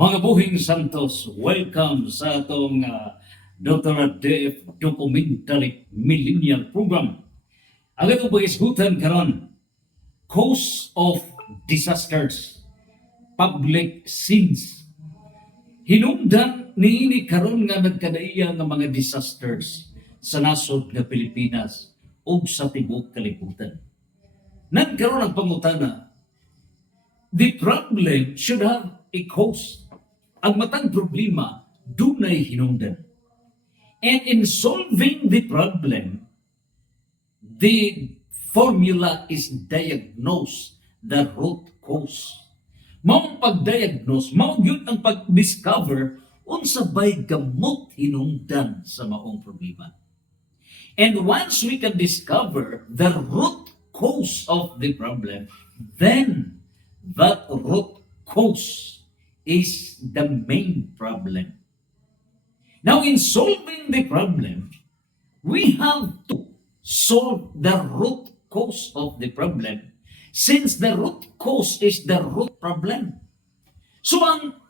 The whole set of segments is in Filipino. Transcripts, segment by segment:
Mga buhing Santos, welcome sa atong Dr. DF Documentary Millennial Program. Ang itong pag-isgutan karon, cause of disasters, public sins. Hinungdan niini karon nga nagkadaiya nga mga disasters sa nasod nga Pilipinas ug sa tibuok kalibutan. Nagkaroon ang pangutana, the problem should have a cause. Ang matang problema, dunay hinungdan. And in solving the problem, the formula is diagnose the root cause. Mao pag-diagnose, mao gyud ang pag-discover unsa bay gamot hinungdan sa maong problema. And once we can discover the root cause of the problem, then that root cause is the main problem. Now, in solving the problem, we have to solve the root cause of the problem, since the root cause is the root problem. So, ang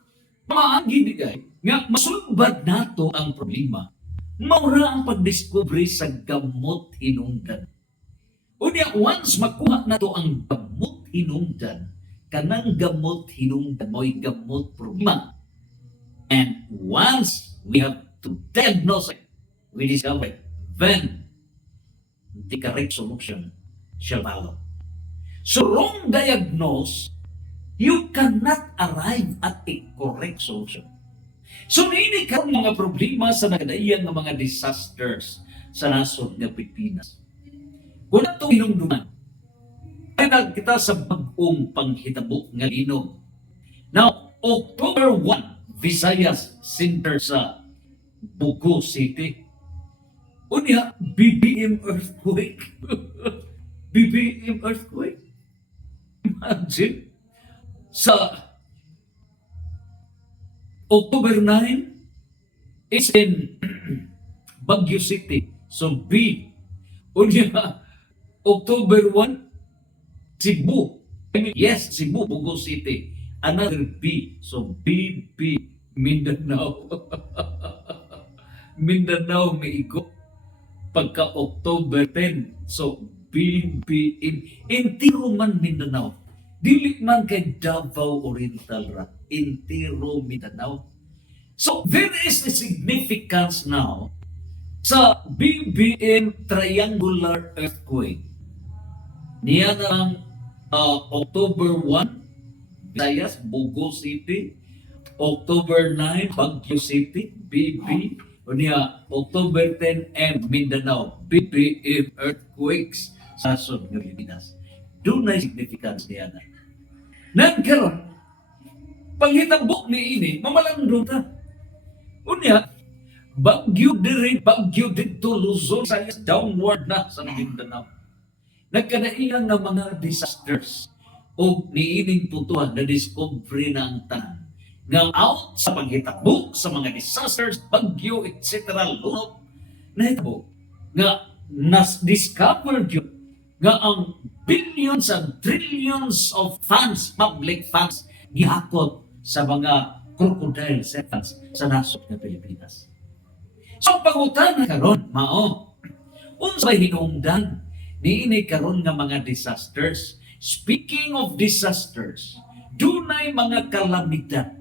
maagi digay nga masulbad nato ang problema, maura ang pagdiscovery sa gamot hinungdan. Unya, once makuha nato ang gamot hinungdan, kanang gamot hinungdan mo'y gamot problema. And once we have to diagnose it, we discover it, then the correct solution shall follow. So wrong diagnose, you cannot arrive at a correct solution. So niini karon mga problema sa nagdaiyan nga mga disasters sa nasod nga Pilipinas. Kung ito hinungduman, ay kita sa bagong panghitabo nga linog. Now, October 1, Visayas Center sa Bugo City. Unya, BBM earthquake. BBM earthquake. Imagine. Sa October 9, it's in Baguio City. So, B. Unya, October 1, Cebu. Yes, Cebu, Bugo City. Another B. So, BB, Mindanao. Mindanao may igo. Pagka October 10. So, BBM. Intiro man Mindanao. Dili man kay Davao Oriental ra. Intiro Mindanao. So, there is a significance now sa BBM triangular earthquake. Niya na ang October 1, Visayas, Bugo City. October 9, Baguio City, BB. O niya, October 10, M, Mindanao, BBM earthquakes sa nasod ng Pilipinas. Doon na significance niya na. Nagkaroon, panghitabo ni ini, mamalandong ta. O niya, Baguio dito, Luzon, Visayas, downward na sa Mindanao. Nagkadailang nga mga disasters o niining putuan na discovery na ang tanan. Nga out sa paghitabok sa mga disasters, bagyo, etc. lunok, nahitabo nga nas-discover yun nga ang billions and trillions of funds, public funds, gihakot sa mga crocodile funds sa nasod ng Pilipinas. So, pangutan na karon, mao, unsa hinungdan niini karon nga mga disasters. Speaking of disasters, dunay mga kalamidad.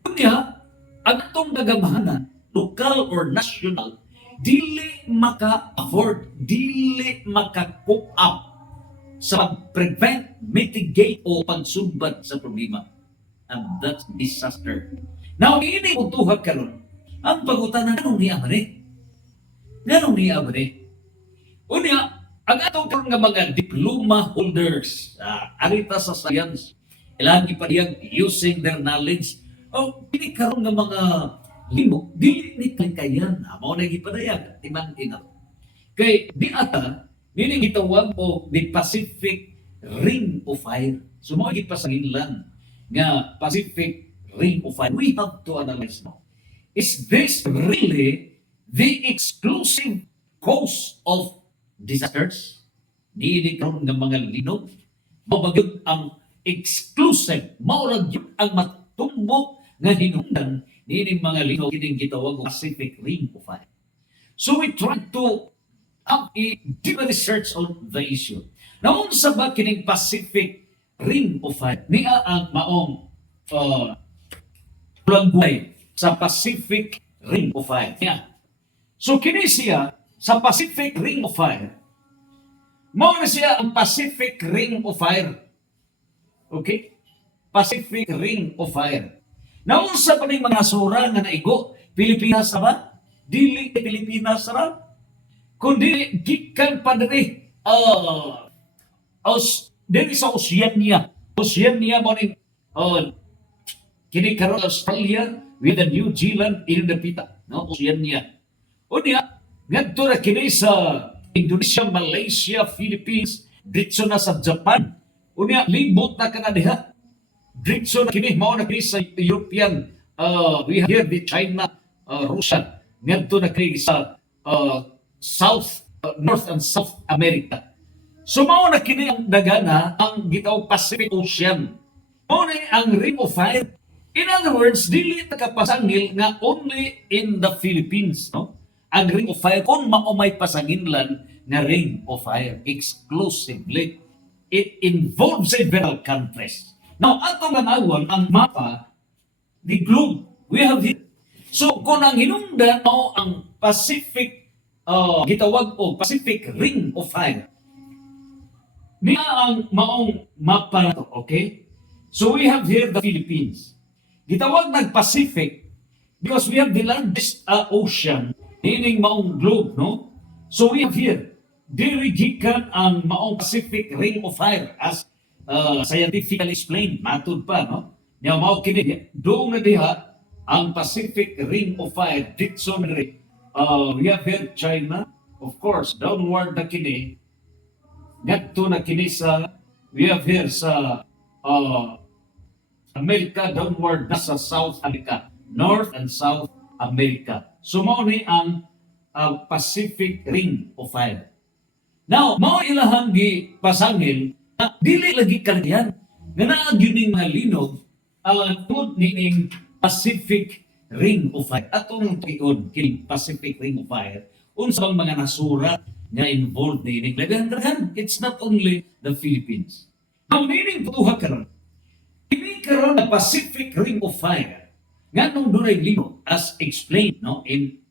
Kunya, ang atong gagamahanan, lokal or national, dili maka-afford, dili maka-cope up sa prevent, mitigate o pagsumbat sa problema. And that's disaster. Now, niini utuhag karon, ang pagutanan nganong niya man eh. Nganong niya man eh. Unya, ang atong karon nga mga diploma holders, arita sa science, ilagi pa diyan using their knowledge, pili karon nga mga limo, dili ni kayan, mao na gipadayag, timan ina. Kay di ata, nini gitawag o the Pacific Ring of Fire. So mao gipasanginlan nga Pacific Ring of Fire. We have to analyze now. Is this really the exclusive cause of disasters? Di karon nga mga linog, mabagyod ang exclusive, maurag yun ang tumbok nga hinungdan nining mga linaw kining gitawag og Pacific Ring of Fire. So we tried to have a deeper research on the issue. Naunsa ba kining Pacific Ring of Fire? Niya ang maong bulangguay sa Pacific Ring of Fire. Niya. So kini siya sa Pacific Ring of Fire. Mao na siya ang Pacific Ring of Fire. Okay? Pacific Ring of Fire. Naunsa pa ning mga sura nga naigo? Pilipinas ba? Dili Pilipinas ra? Kundi gikan pa diri diri sa Oceania. Oceania mo ning kini karon Australia with the New Zealand in the pita, no? Oceania. Unya ngadto ra kini sa Indonesia, Malaysia, Philippines, ditso na sa Japan. Unya libot na kana diha. Ditso na kini mao na kini sa European, we have here the China, Russia. Ngadto na kini sa North and South America. So mao na kini ang dagana ang gitawag Pacific Ocean. Mao na ang Ring of Fire. In other words, dili nakapasangil nga only in the Philippines, no? Ang Ring of Fire kung maumay pasanginlan nga Ring of Fire exclusively. It involves several countries. Now, ato manawon ang mapa, the globe, we have it. So, kung ang hinungdan mo ang Pacific, gitawag o Pacific Ring of Fire, niya ang maong mapa na to, okay? So, we have here the Philippines. Gitawag ng Pacific because we have the largest ocean, meaning maong globe, no? So, we have here, dirigikan ang maong Pacific Ring of Fire as scientifically explained, matud pa, no? Niya mao kini doon na diha ang Pacific Ring of Fire ditso na rin. We have here China, of course, downward na kini. Ngadto na kini sa we have here sa America, downward na sa South America, North and South America. So mao ni ang Pacific Ring of Fire. Now, mao ilahang gi pasangil na dili lagi kalyan nga naa gyud ning mga linog tungod ning Pacific Ring of Fire. Atong tiyon kini Pacific Ring of Fire. Unsa bang mga nasura nga involved ning laghan? It's not only the Philippines. Now, meaning tuha karon. Kini karon na Pacific Ring of Fire nga nung dunay linog as explained, no, in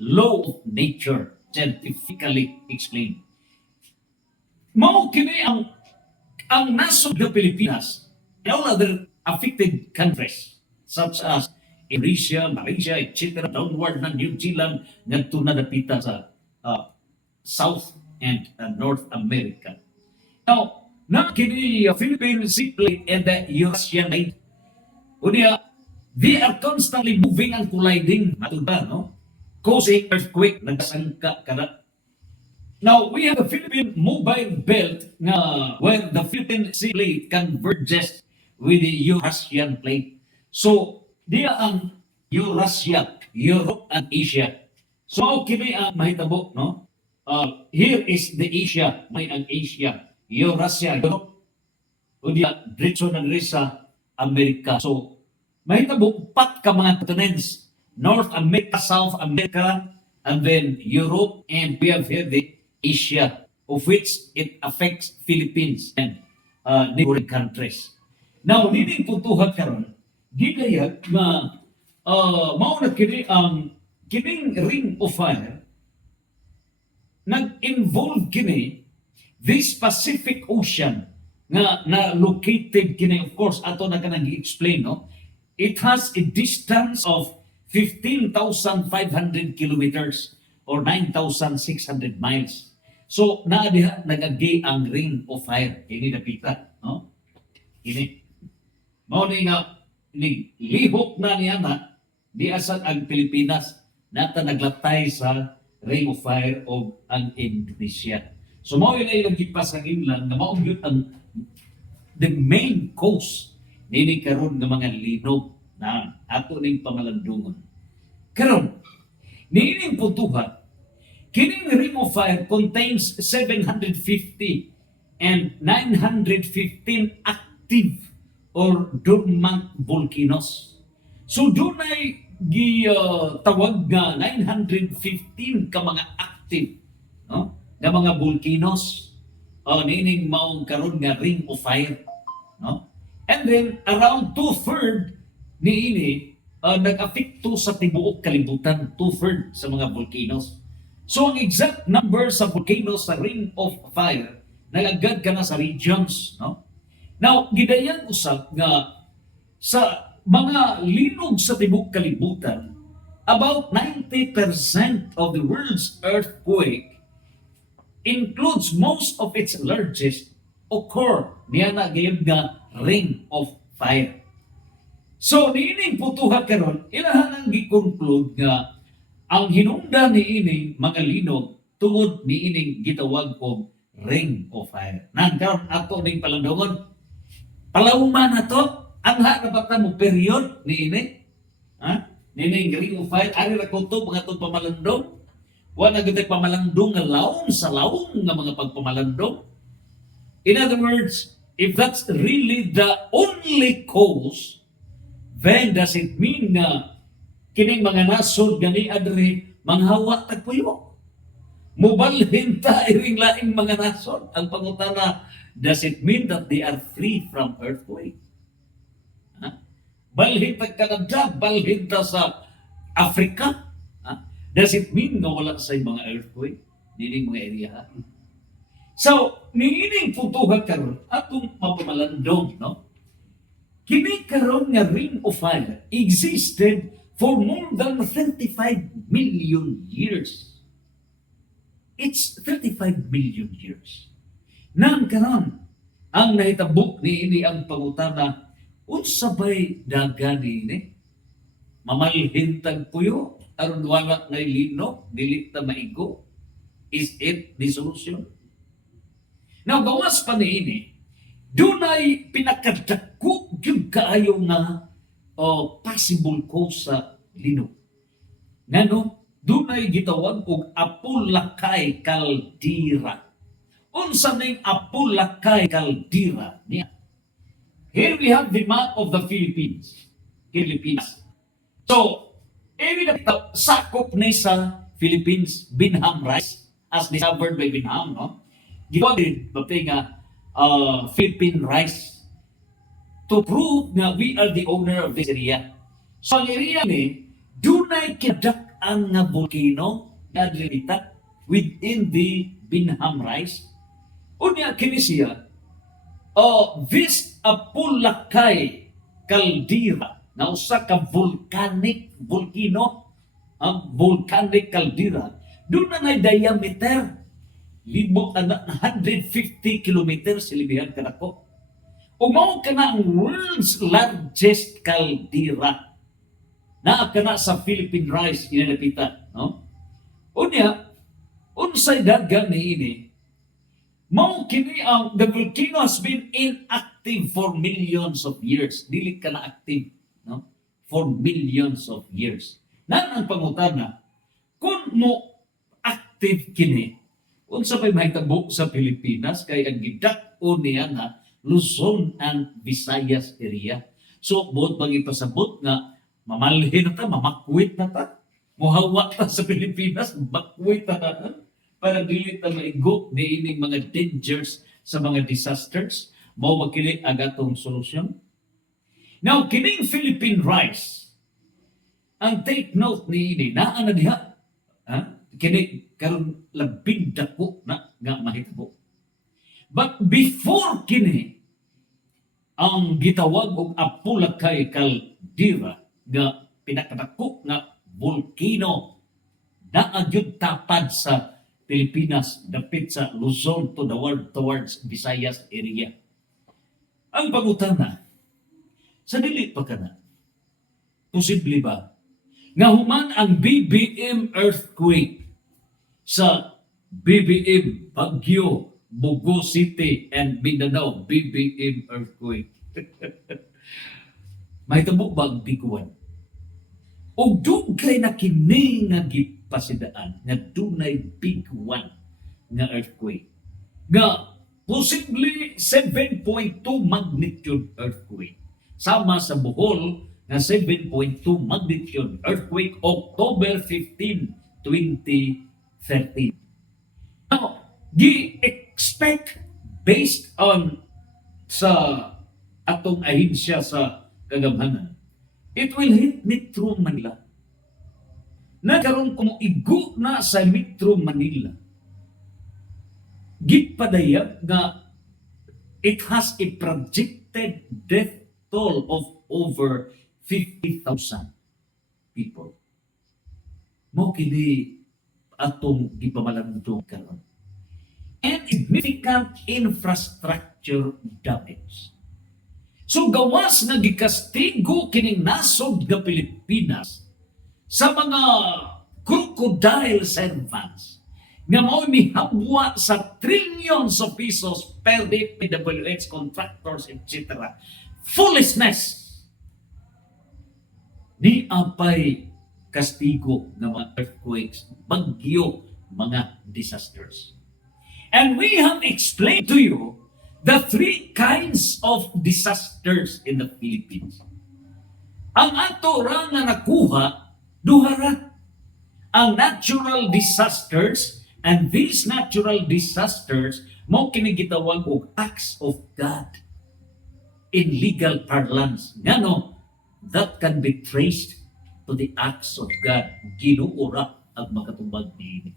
law of nature, scientifically explained. Mao kini ang nasod ng Pilipinas and all other affected countries such as Indonesia, Malaysia, etc. downward na New Zealand ngadto na dapita sa South and North America. Now, na kini Philippine Sea Plate and the Eurasian Plate, they are constantly moving and colliding, matunda, no? Causing earthquake, nagsangka kada. Now, we have a Philippine mobile belt where the Philippine Sea Plate converges with the Eurasian Plate. So, diya ang Eurasia, Europe and Asia. So, kini ang mahitabo, no? Here is the Asia, may ang Asia, Eurasia, Europe, o diya, dritso na rin sa Amerika. So, mahitabo, upat ka mga continents, North America, South America, and then Europe, and we have here the Asia, of which it affects Philippines and neighboring countries. Now, nining tutuhan karon, gigayat na mao na kini ang kining Ring of Fire nag-involve kini this Pacific Ocean na located kini, of course, ato na kanang i-explain, no? It has a distance of 15,500 kilometers or 9,600 miles. So, naadiha nagagi ang Ring of Fire. Ini napita, no? Ini. Mao ni nga lihok na niya na di asad ang Pilipinas nata naglatay sa Ring of Fire o ang Indonesia. So mao yun ay nagipasangin lang na mao yun ang the main cause nini karon nga mga linog na ato ning pamalandungon. Karon nining puntuhan kining Ring of Fire contains 750 and 915 active or dormant volcanoes. So dunay tawag nga 915 ka mga active, no, nga mga volcanoes. Nining maong karon nga ring of fire, no? And then around two-third niini nag-apekto sa tibuok kalibutan, two-third sa mga volcanoes. So ang exact number sa volcanoes sa ring of fire nagagad ka na sa regions, no? Now gidayan usab nga sa mga linog sa tibuok kalibutan, about 90% of the world's earthquake includes most of its largest occur niya na gayud nga ring of fire. So niining putuha karon ilahan ang gi-conclude nga ang hinungdan niining mga linog tungod niining gitawag og ring of fire. Nang karon ato ning palandongon, palauman na to ang hanapatan mo period niini. Ha? Nining ring of fire ari ra kutob nga atong pamalandong. Wala gid pamalandong nga laom sa laom nga mga pagpamalandong. In other words, if that's really the only cause, then does it mean na kining mga nasod gani adre manghawa tagpuyo? Mubalhin ta iring laing mga nasod. Ang pangutana, does it mean that they are free from earthquake? Ha? Balhin ta Canada, balhin ta sa Africa. Does it mean na wala sa mga earthquake? Nining mga area. So, niining putuhan karon atong mapamalandong, no? Kini karon nga ring of fire existed for more than 35 million years. It's 35 million years. Nang karon ang nahitabo niini ang pangutana, unsa bay dagan niini? Mamalhin tag puyo aron wala na lino, dili ta maigo. Is it the solution? Now, gawas pa niini, dunay pinakadako gyud kaayo nga possible cause sa lino. Ngano, dunay gitawag og Apulacay caldera. Unsa ning Apulacay caldera niya? Here we have the map of the Philippines. So, sakop ni sa Philippines, Binham Rice, as discovered by Binham, no? Gitawag din nga Philippine rice to prove na we are the owner of this area. So ang area ni, dunay kidak-an nga volcano na adrita within the Binham rice. Unya kini siya, this Apulacay caldera na usa ka volcanic caldera, doon na diameter 150 kilometers silibihan kanako. Umaw ka na ang world's largest caldera na kana sa Philippine rice inanapita, no? Unya, unsay dagan niini? Mao kini ang the volcano has been inactive for millions of years. Dili ka na active, no? For millions of years. Nan ang pangutana, kung mo active kini, unsa pay mahitabo sa Pilipinas kay ang gidak-o niya nga Luzon and Visayas area. So, buot bang ipasabot nga mamalhin na ta, mamakwit na ta, muhawa ta sa Pilipinas, bakwit na ta, para dili ta maigo niining mga dangers sa mga disasters, mao magkili agatong solusyon. Now, kining Philippine rice, ang take note niini, naa na diha, kini karon labing dako na nga mahitabo. But before kini, ang gitawag og Apulacay caldera nga pinakadako nga volcano na agyud tapad sa Pilipinas, dapit sa Luzon to the world towards Visayas area. Ang pangutana, sa dili pa kana, posible ba nga human ang BBM earthquake sa BBM Baguio, Bogo City, and Mindanao, BBM earthquake? Mahitabo ba ang biguan? O dugay na kini nga gipasidaan nga dunay big one nga earthquake. Nga possibly 7.2 magnitude earthquake. sama sa Bohol nga 7.2 magnitude earthquake October 15, 2013. Now, gi-expect based on sa atong ahensya sa kagamhanan, it will hit Metro Manila. Nagkaroon kung igo na sa Metro Manila. Gipadayag na it has a projected death toll of over 50,000 people. Mo kini atong gipamalandong karon. And significant infrastructure damage. So gawas nga gikastigo kining nasod nga Pilipinas sa mga crocodile servants nga mao mihabwa sa trillions of pesos per day PWH contractors etc. Foolishness. Ni apay kastigo ng mga earthquakes, bagyo, mga disasters. And we have explained to you the three kinds of disasters in the Philippines. Ang ato ra nga nakuha, duha ra. Ang natural disasters, and these natural disasters mo kini gitawag og acts of God in legal parlance. Ngano, that can be traced to the acts of God. Ginoo ra ang makatubag niini.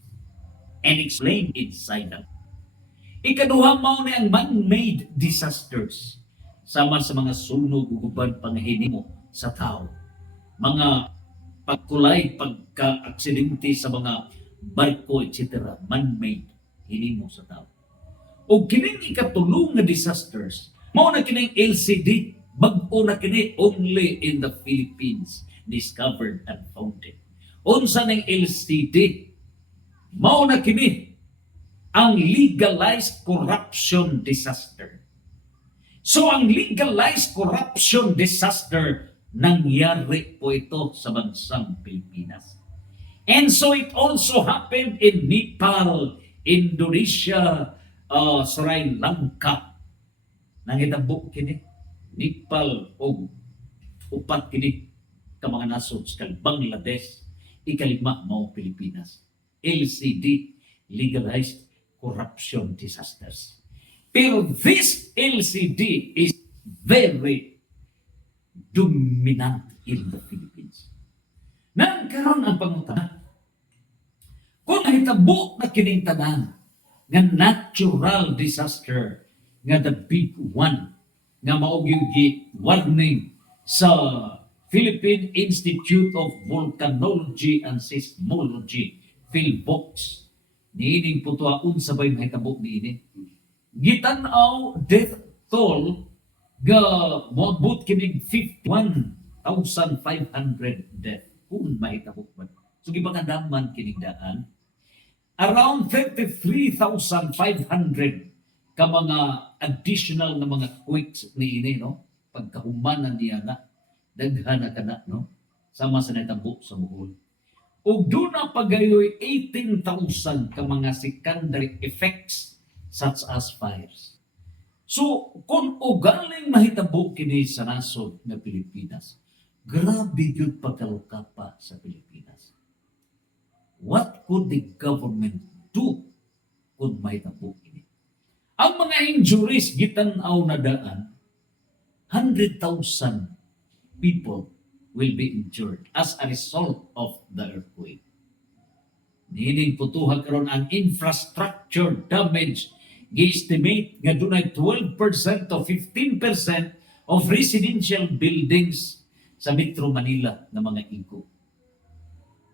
And explained inside that. Ikaduha mao ni ang man-made disasters. Sama sa mga sunog uguban pangahinimo sa tao. Mga pagkulay, pagka-aksidente sa mga barko, etc. Man-made hinimo sa tao. O kining ikatulong nga disasters, mao na kining LCD, bag-o na kini only in the Philippines, discovered and founded. Unsa ning LCD? Mao na kini ang legalized corruption disaster. So ang legalized corruption disaster nangyari po ito sa bansang Pilipinas. And so it also happened in Nepal, Indonesia, Sri Lanka. Nangitabo kini Nepal o upat kini ka mga nasod sa Bangladesh, ikalima mao Pilipinas. LCD, legalized corruption disasters. Pero this LCD is very dominant in the Philippines. Nagkaroon ang pangutana, kung nahitabo na kining tanan nga natural disaster nga the big one nga maog yung warning sa Philippine Institute of Volcanology and Seismology, PhilVox. Niining putuaon sabay mahitabo niini. Gitanaw death toll ga moabot kining 51,500 death kung mahitabo man. So gipangandaman kining daan. Around 33,500 ka mga additional na mga quakes niini, no? Pagkahumanan niya na daghan na kana, no? Sama sa natabo sa Bohol. Ug doon na pagayoy 18,000 ka mga secondary effects such as fires. So, kung ugaling mahitabo kini sa nasod ng Pilipinas, grabe yun pagkalukapa sa Pilipinas. What could the government do kung mahitabo kini? Ang mga injuries gitanaw na daan, 100,000 people will be injured as a result of the earthquake. Nining putuhan karon ang infrastructure damage. Gi-estimate nga dunay 12% to 15% of residential buildings sa Metro Manila na mga igo.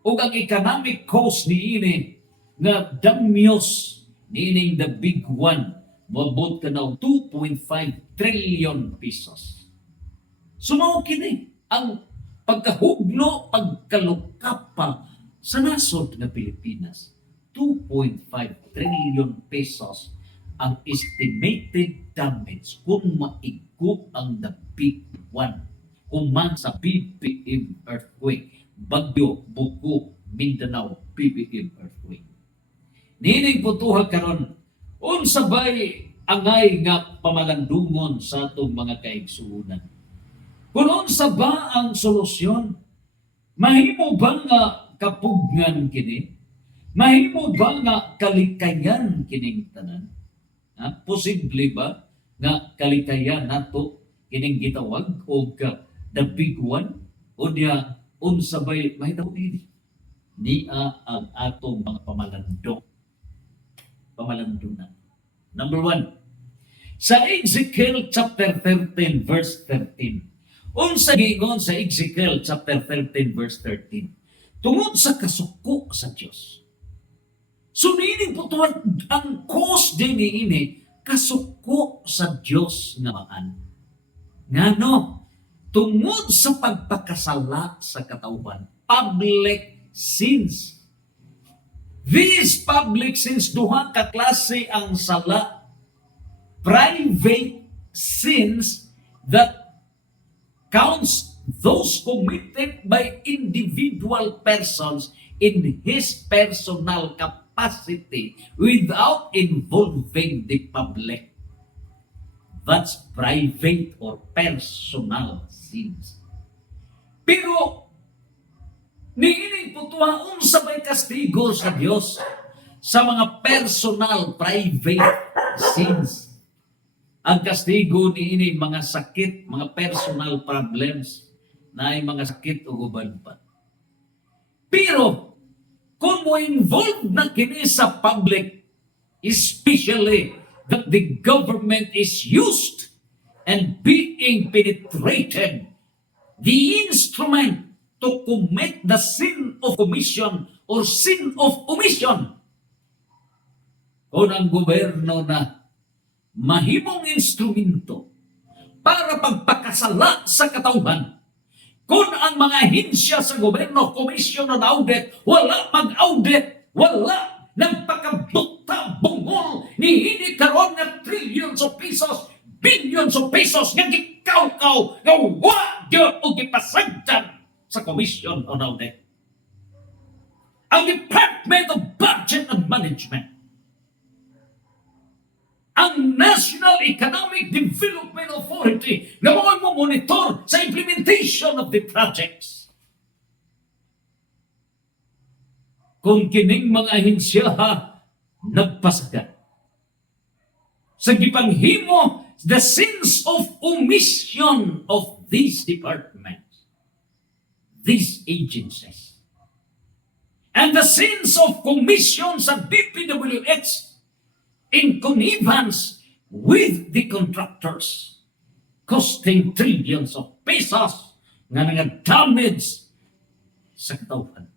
Ug ang economic cost niini nga damyos nining the big one moabot ka na 2.5 trillion pesos. Sumao kini ang pagkahugno, pagkalukapa sa nasod na Pilipinas. 2.5 trillion pesos ang estimated damage kung maigo ang the big one. Kung man sa BPM earthquake, Bagyo, Buko, Mindanao, BPM earthquake. Nining putuha karon unsabay angay nga pamalandungon sa atong mga kaigsuonan. Kung unsa ba ang solusyon? Mahimo ba nga kapugnan kini? Mahimo ba nga kalikayan kining tanan? Posible ba nga kalikayan nato kining gitawag og the big one? O niya unsa bay mahitabo ini? Niya ang atong mga pamalandong na. Number 1, sa Ezekiel chapter 13 verse 13. Unsa giingon sa Ezekiel chapter 13 verse 13? Tungod sa kasuko sa Dios. So niining putuan ang cause din ini kasuko sa Dios nga maan. Ngano? Tungod sa pagpakasala sa katawhan, public sins. These public sins, duha ka klase ang sala. Private sins that counts those committed by individual persons in his personal capacity without involving the public. That's private or personal sins. Pero niining putuhaon sa may kastigo sa Dios sa mga personal, private sins. Ang kastigo niini mga sakit, mga personal problems, na ay mga sakit o uban pa. Pero kung mo involved na kini sa public, especially that the government is used and being penetrated, the instrument to commit the sin of commission or sin of omission. Kung ang gobyerno na mahimong instrumento para pagpakasala sa katawhan, kung ang mga ahensya sa gobyerno, commission on audit, wala mag-audit, wala nagpakabukta bungol ni hindi karon nga trillions of pesos, billions of pesos nga gikaw-kaw nga wadyo o gipasagdan sa commission on audit. Ang Department of Budget and Management, ang National Economic Development Authority na mo monitor sa implementation of the projects. Kung kining mga ahensya nagpasagan sa gipanghimo, the sins of omission of these departments, these agencies, and the sins of commission sa DPWH in connivance with the contractors, costing trillions of pesos nga damage sa katawhan.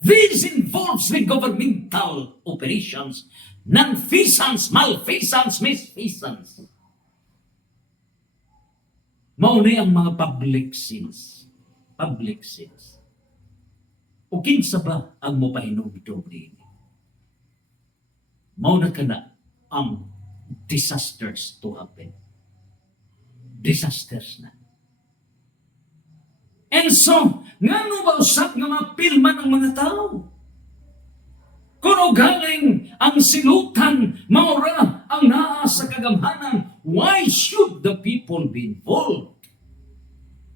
This involves the governmental operations, nonfeasance, malfeasance, misfeasance. Mauni ang mga public sins. Public sins. O kinsa ba ang mopahinugdog niini? Mauna ka na ang disasters to happen. Disasters na. And so, nga no ba usap nga mapilman ng mga tao? Kung galing ang silutan, maura ang naa sa kagamhanan, why should the people be involved?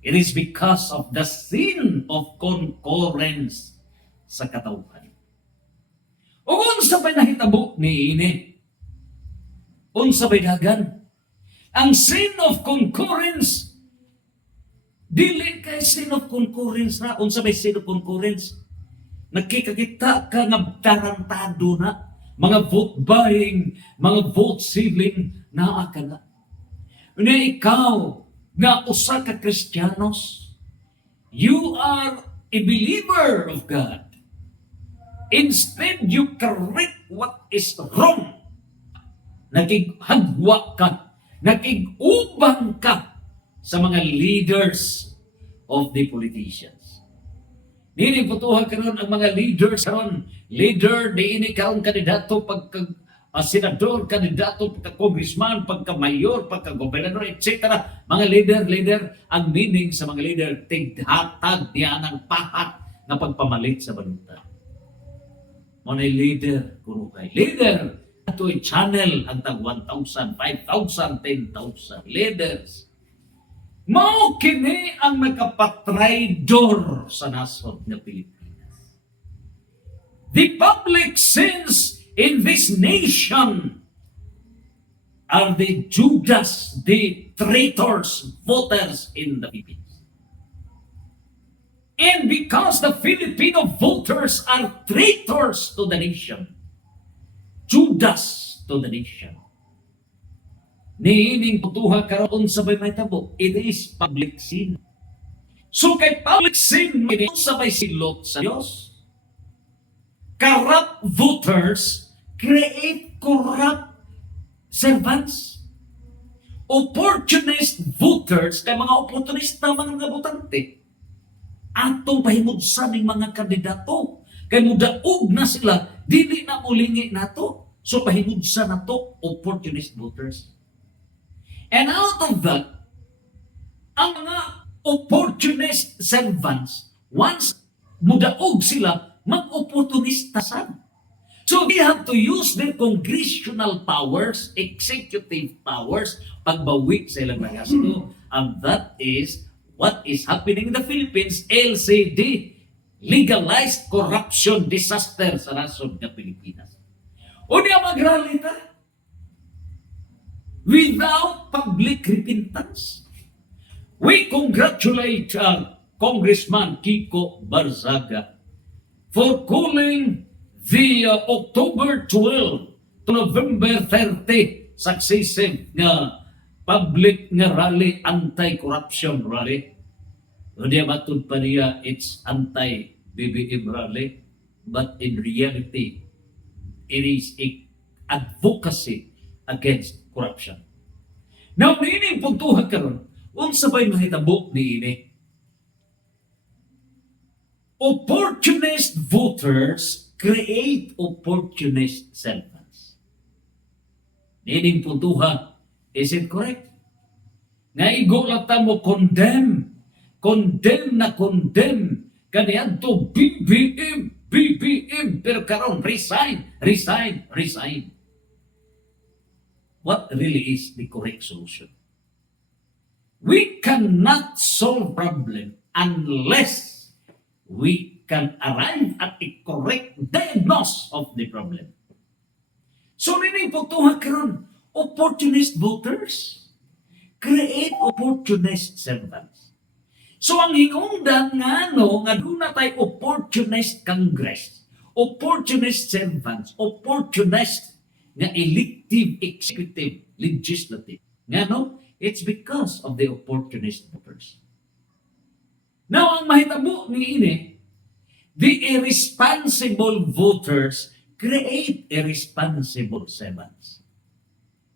It is because of the sin of concurrence sa katawhan. O unsa ba'y nahitabo ni ini? Unsa ba'y dagan? Ang sin of concurrence, dili kay sin of concurrence na. Unsa ba'y sin of concurrence? Nakikakita ka nga tarantado na, mga vote buying, mga vote stealing, naa ka na. Una ikaw, nga usa ka Kristiyanos, you are a believer of God. Instead, you correct what is wrong. Nakig-hagwa ka, nakig-ubang ka sa mga leaders of the politicians. Nini putuhan karon ang mga leaders karon, leader di ini karon kandidato pagka senador, kandidato pagka congressman, pagka mayor, pagka gobernador, etc. Mga leader, ang meaning sa mga leader, tighatag niya ng pahat na pagpamalit sa balutan. Mga leader, kuno kay leader, ito channel ang tag 1,000, 5,000, 10,000 leaders. Mao kini ang nakapatraydor sa nasod nga Pilipinas. The public sins in this nation are the Judas, the traitors, voters in the Philippines. And because the Filipino voters are traitors to the nation, Judas to the nation, niining putuha karon sa may tabo, it is public sin. So kay public sin, sa may silot sa Diyos. Corrupt voters create corrupt servants. Opportunist voters, kay mga opportunista mga botante, atong pahimudsan ng mga kandidato. Kay mudaog na sila, dili na mulingi nato. So pahimudsan na to, opportunist voters. And out of that, ang mga opportunist servants, once mudaog sila, mag-opportunista sad. So they have to use their congressional powers, executive powers, pagbawi sa ilang gasto. And that is what is happening in the Philippines, LCD, legalized corruption disaster sa nasod ng Pilipinas. O niya magralita without public repentance. We congratulate Congressman Kiko Barzaga for calling the October 12 to November 30 successive nga public nga rally, anti-corruption rally. Hindi matun pa niya, it's anti-BBM rally. But in reality, it is a advocacy against corruption. Now, niining puntuhan karon, unsa ba'y mahitabo niini? Opportunist voters create opportunist servants. Niining puntuhan, is it correct? Nga igo lang ta mo condemn kaniyan to BBM, pero karon resign. What really is the correct solution? We cannot solve problem unless we can arrive at a correct diagnosis of the problem. So nini putuha karon, opportunist voters create opportunist servants. So ang hinungdan nga doon na tayo opportunist Congress, opportunist servants, opportunist nga elective, executive, legislative. It's because of the opportunist voters. Now, ang mahitabo ni ini, the irresponsible voters create irresponsible servants.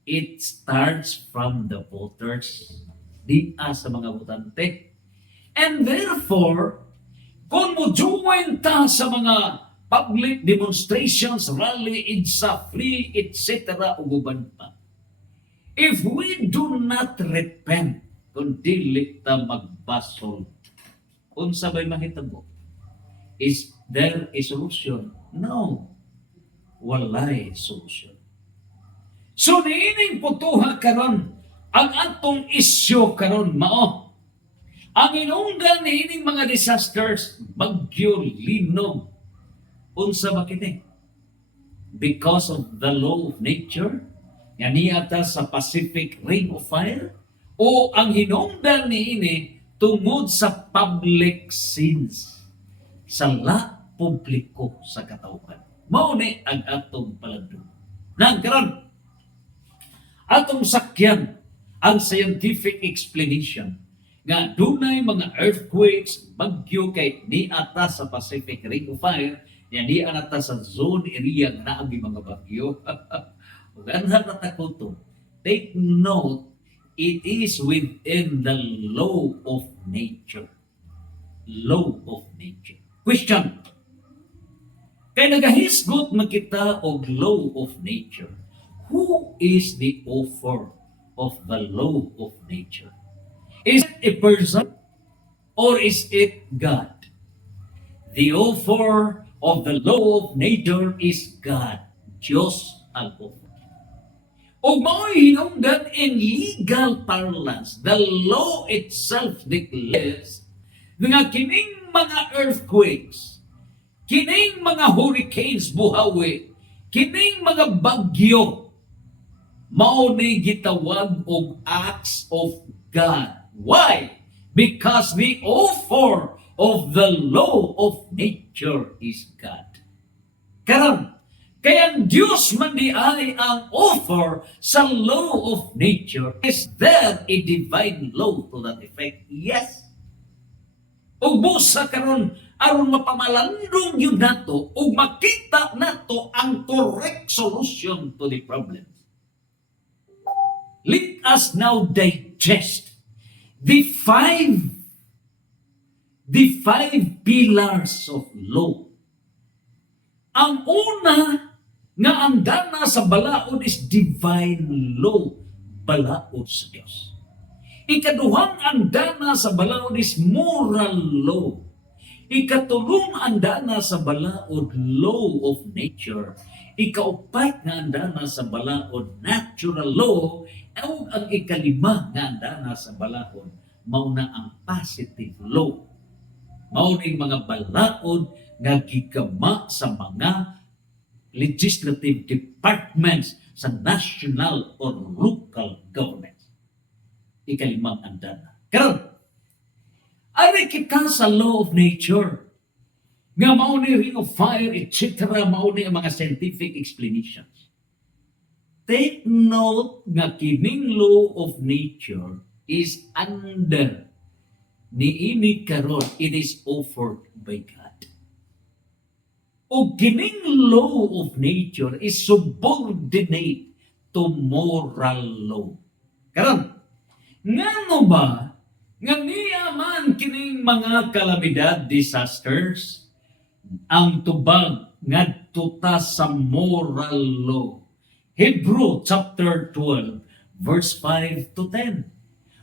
It starts from the voters, di sa mga botante. And therefore, kung mo-join ta sa mga public demonstrations, rally, IDSA, free, etc. uguban pa, if we do not repent, kung dili ta magbasol, unsa ba'y mahitabo? Is there a solution? No. Walay solution. So niining putuha karon, ang atong isyu karon mao, ang inungdan niining mga disasters, bagyo, linog, unsa ba kini? Because of the law of nature, nga niyata sa Pacific Ring of Fire, o ang hinungdan niini tungod sa public sins, sa publiko sa katawhan. Mao ni ang atong paladong. Nagkaron atong sakyan ang scientific explanation nga dunay mga earthquakes, bagyo kay niata sa Pacific Ring of Fire, ni ata sa zone area nga naagi mga bagyo. Ug anha natakuto, take note, it is within the law of nature. Law of nature. Question. Kay nagahisgot makita og law of nature. Who is the author of the law of nature? Is it a person or is it God? The author of the law of nature is God, Diyos ang author. O mao'y hinungdan in legal parlance, the law itself declares nga kining mga earthquakes, kining mga hurricanes buhawi, kining mga bagyo, mao ni gitawag og acts of God. Why? Because the author of the law of nature is God. Karon, kaya ang Diyos man di ay ang author sa law of nature. Is there a divine law to that effect? Yes. Ug busa karon aron mapamalandong yun nato ug makita nato ang correct solution to the problem. Let us now digest the five pillars of law. Ang una nga andana sa balaod is divine law, balaod sa Dios. Ikaduhang andana sa balaod is moral law. Ikatulong andana sa balaod, law of nature. Ikaupat nga andana sa balaod, natural law. O ang ikalima nga andana sa balaod, mauna ang positive law. Mauning mga balaod nga gigama sa mga legislative departments sa national or local government. Ikalimang andana. Karon, ari kita sa law of nature nga mauni ring of fire, etc. Mauni ang mga scientific explanations. Take note nga kining law of nature is under niini karon, it is offered by God. O kining law of nature is subordinate to moral law. Karon, ngano ba nga niya man kining mga kalamidad, disasters, ang tubag ngadto ta sa moral law? Hebrew chapter 12 verse 5 to 10.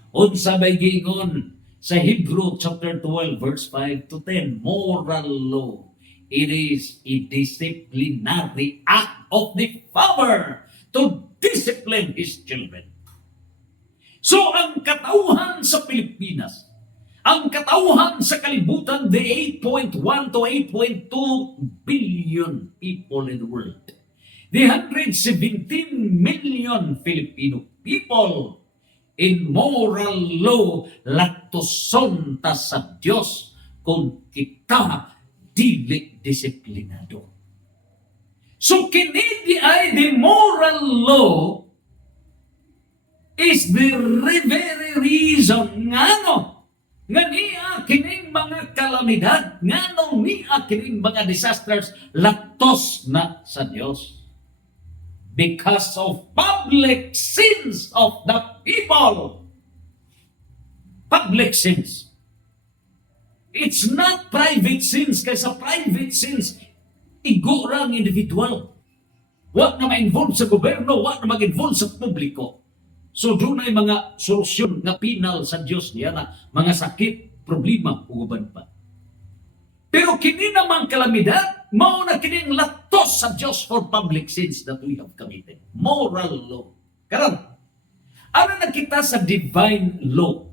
Unsa bay giingon sa Hebrew chapter 12 verse 5 to 10? Moral law. It is a disciplinary act of the father to discipline his children. So ang katauhan sa Pilipinas, ang katauhan sa kalibutan, the 8.1 to 8.2 billion people in the world, the 117 million Filipino people, in moral law, latoson ta sa Diyos kung kita dili disiplinado. So kini di ay the moral law is the very reason ngano nga niya kining mga kalamidad, ngano niya kining mga disasters latos na sa Dios. Because of public sins of the people. Public sins. It's not private sins, kaysa private sins, igurang individual. Wa na ma-involve sa gobyerno, wa na mag-involve sa publiko. So doon ay mga solusyon na penal sa Diyos niya na mga sakit, problema, uban pa. Pero kini namang kalamidad, mao na kining latos sa Diyos for public sins that we have committed. Moral law. Karon, ano na kita sa divine law?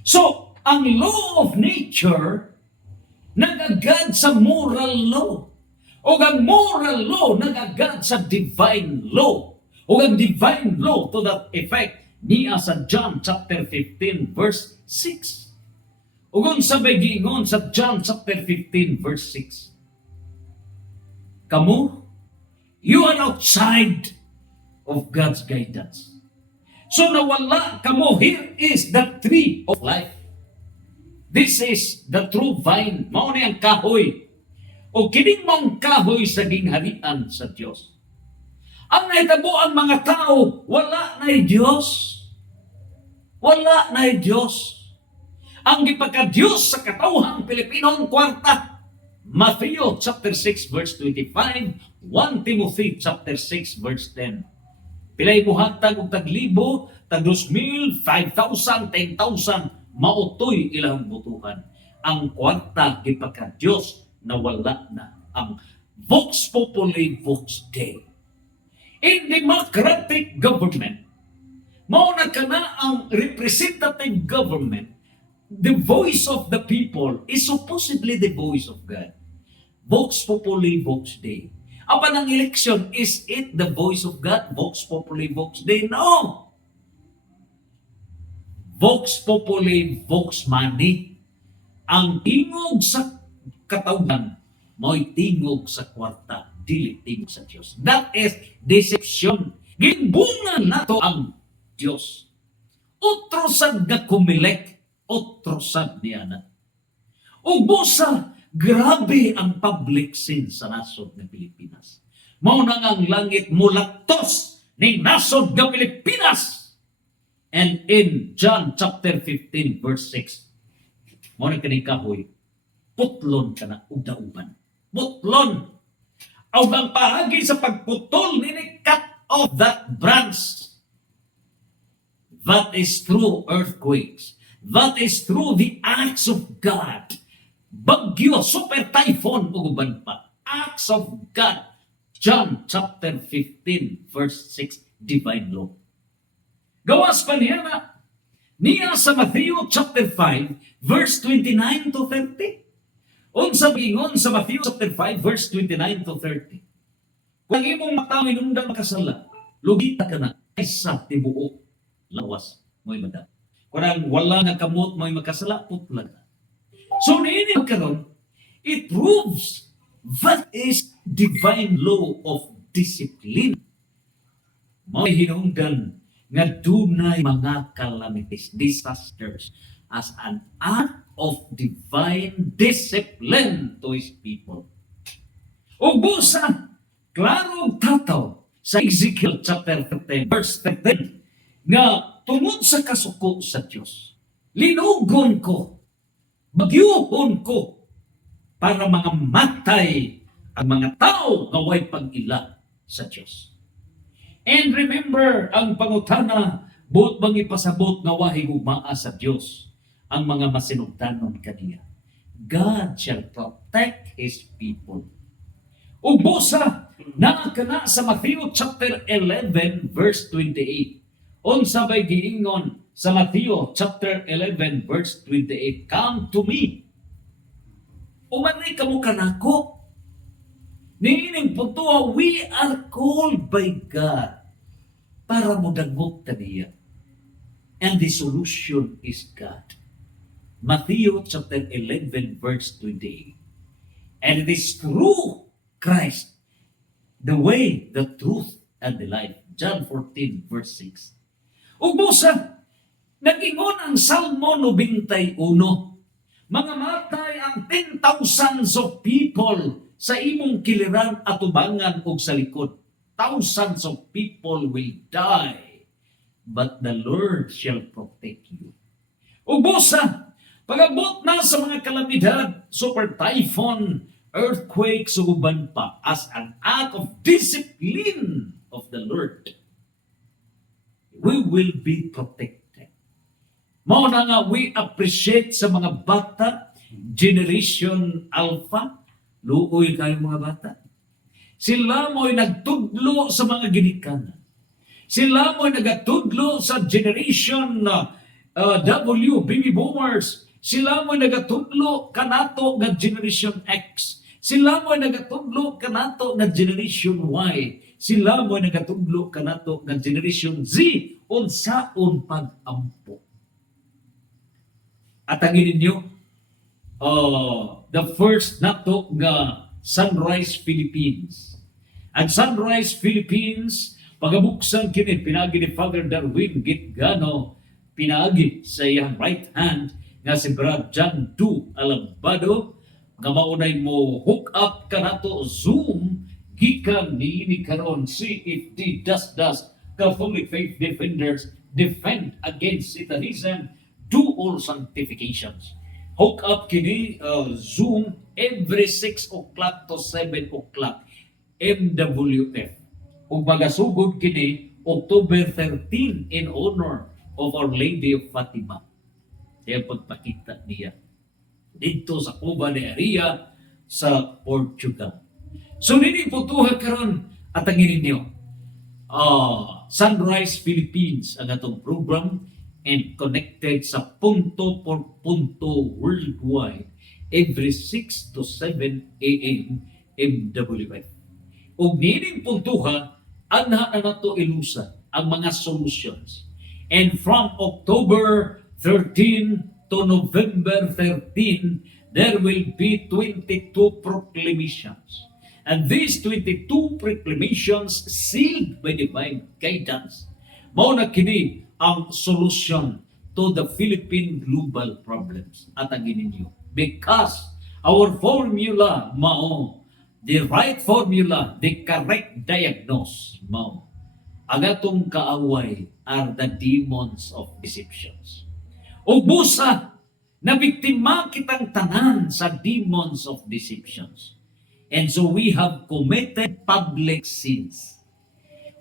So, ang law of nature nagagad sa moral law. O ang moral law nagagad sa divine law. O ang divine law to that effect niya sa John chapter 15 verse 6. O kung sabay giingon sa John chapter 15 verse 6. Kamu, you are outside of God's guidance. So nawala kamo, here is the tree of life. This is the true vine. Mao ni ang kahoy. O kining mong kahoy sa gingharian sa Dios. Ang nahitabo ang mga tao, wala na'y Diyos. Wala na'y Diyos. Ang gipagka-Diyos sa katawhang Pilipino ang kwarta. Matthew chapter 6 verse 25, 1 Timothy chapter 6 verse 10. Pilay buhatag og taglibo, tag 2,000, 5,000, 10,000, mautoy ilang butuhan. Ang kwarta gipagka-Diyos na wala na. Ang Vox Populi, Vox Dei. In democratic government, government, the voice of the people is supposedly the voice of God. Vox populi, vox Dei. Apan ang election, is it the voice of God? Vox populi, vox Dei? No! Vox populi, vox mani. Ang tingog sa katawhan, mo'y tingog sa kwarta, dili tingog sa Diyos. That is deception. Gimbungan nato ang Diyos. Utrosad nga kumilek, utrosad niya na. Ubusa, grabe ang public sin sa nasod ng Pilipinas. Mao na ang langit mulatos ning nasod ng Pilipinas. And in John chapter 15 verse 6, mao ni kining kahoy, putlon ka na ug dauban. Putlon. Aw ang pahagi sa pagputol nini, cut off that branch. That is through earthquakes. That is through the acts of God. Bagyo, super typhoon, uguban pa. Acts of God. John chapter 15 verse 6, divine law. Gawas pa niya sa Matthew chapter 5 verse 29 to 30. Unsa gingon sa Matthew chapter 5 verse 29 to 30. Kung imong mata minungdan makasala, lugita ka na kaysa tibuok lawas mo'y mada. Kung wala nga kamot mo'y makasala, putla na. So niini karon, it proves that is divine law of discipline. May hinungdan nga dunay mga calamities, disasters as an act of divine discipline to His people. O busa, klaro tataw sa Ezekiel chapter 13 verse 13 nga tungod sa kasuko sa Diyos, linugon ko, bagyuhon ko para mga matay ang mga tao nga way pag-ila sa Diyos. And remember, ang pangutana, buot bang ipasabot nga wahi gumaa sa Diyos ang mga masinugdanon kaniya. God shall protect His people. Ubusa, nakakana sa Matthew chapter 11 verse 28. Unsa bay giingon sa Matthew chapter 11 verse 28, come to me. Umanay kamo kanako. Niining punto, we are called by God para modagok taniya. And the solution is God. Matthew chapter 11 verse 28. And it is through Christ, the way, the truth, and the life. John 14 verse 6. Ubusa, nag-ingon ang Salmo 91, mga matay ang 10,000 of people sa imong kiliran at ubangan o sa likod. Thousands of people will die, but the Lord shall protect you. Ubusa, pag-abot na sa mga kalamidad, super typhoon, earthquakes, uban pa, as an act of discipline of the Lord, we will be protected. Mao na nga we appreciate sa mga bata, Generation Alpha, luoy kayo mga bata. Sila mo'y nagtudlo sa mga ginikanan. Sila mo'y nagatudlo sa Generation W, Baby Boomers. Sila mo'y nagatudlo kanato nga Generation X. Sila mo'y nagatudlo kanato nga Generation Y. Sila mo'y nagatudlo kanato nga Generation Z. Unsaon pag-ampo. At ang ninyo, the first nato nga Sunrise Philippines. Ang Sunrise Philippines, pagabuksan kini, pinagi ni Father Darwin Gitgano, pinagi sa iyang right hand, nga si Brad John Du Alabado, nga maunay mo hook up ka nato Zoom, gikan ni karon CFD Catholic Faith Defenders defend against Satanism, do all sanctifications. Hook up kini Zoom every 6 o'clock to 7 o'clock MWF. Ug magasugod kini October 13 in honor of Our Lady of Fatima. Kaya pagpakita niya dito sa Cuba de Area sa Portugal. So nini putuha karon at ang ninyo. Sunrise Philippines ang atong program and connected sa punto por punto worldwide every 6 to 7 a.m. MWF. Ug nining puntuha, anha na nato ilusa ang mga solutions. And from October 13 to November 13, there will be 22 proclamations. And these 22 proclamations sealed by divine guidance. Mao na kini ang solution to the Philippine global problems. At ang gininyo. Because our formula mao, the right formula, the correct diagnose mao. Ang atong kaaway are the demons of deceptions. O busa, na biktima kitang tanan sa demons of deceptions. And so we have committed public sins.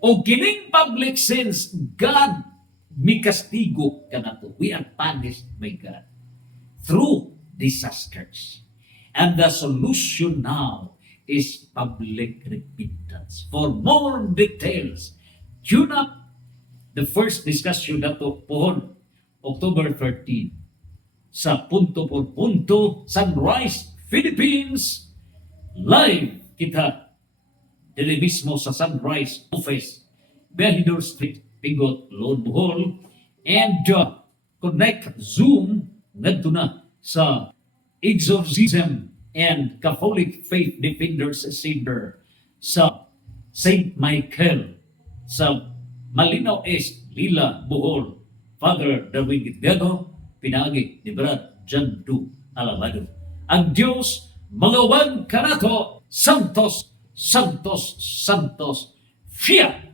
O kining public sins, God mikastigo kanato. We are punished by God through disasters. And the solution now is public repentance. For more details, tune up the first discussion na to pohon, October 13, sa Punto por Punto, Sunrise, Philippines, live kita dili mismo sa Sunrise Office, Bellidor Street, Pigot, Lone Bohol, and connect Zoom ngadto na sa Exorcism and Catholic Faith Defenders Center sa St. Michael sa Malinaw East, Lila, Bohol. Father Darwin Gitgano, pinagi ni Brad John Du Alabado. Ang Diyos mangawan kanato, Santos, Santos, Santos, Fiat!